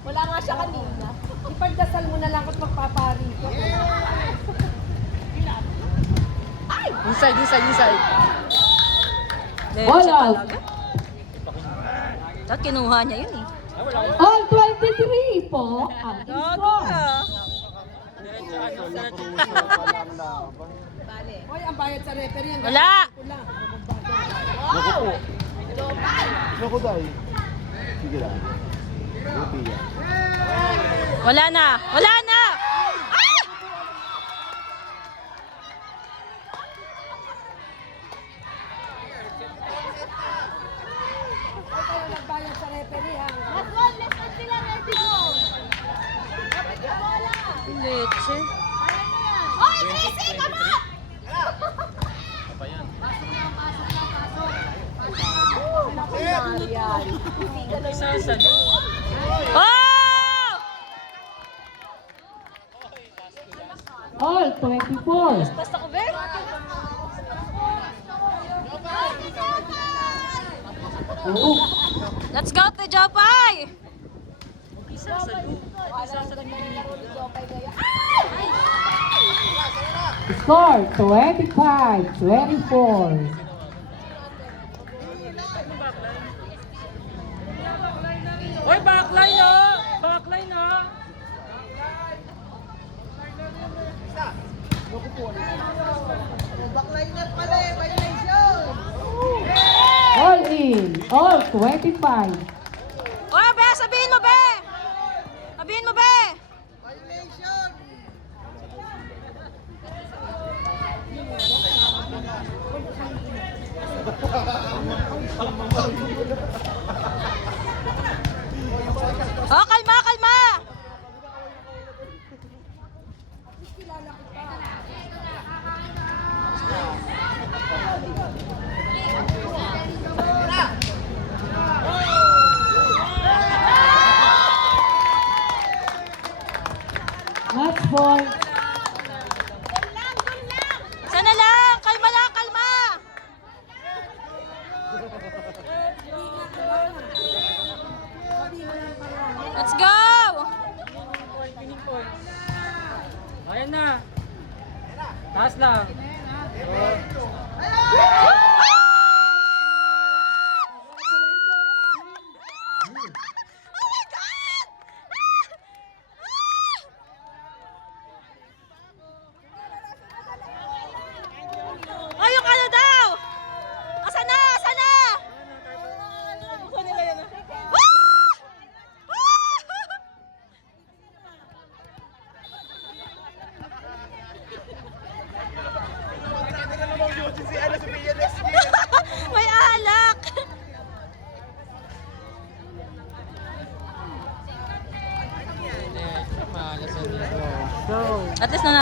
Wala nga siya kanina. Ipagdasal mo na lang at magpapari ko. Ay! Inside. All out. At kinuha niya yun eh. All 23 po ang score. Hoy, ang bayad sa referee. Wala! Naku po. Naku dahil. Sige lang. Buti yan. Wala na! Wala na! Ah! Hoy, kayo nagbayad sa referee ha. Let's sila ready go. Dapat yung bola. Leche. Hoy, Tracy, come on! Oh! All 24. Basta ko, Bert. Oo. Let's go to Jopay! Score 25-24. Hoy, backline na! Backline na! All in. All 25. Oh, Be! Sabihin mo, Be! Sabihin mo, Be! Oh, kalma! Match point. Sana lang! Kalma! Let's go! Ayan na. Taas lang. Ayun ka na daw! Asa na! May alak! At least na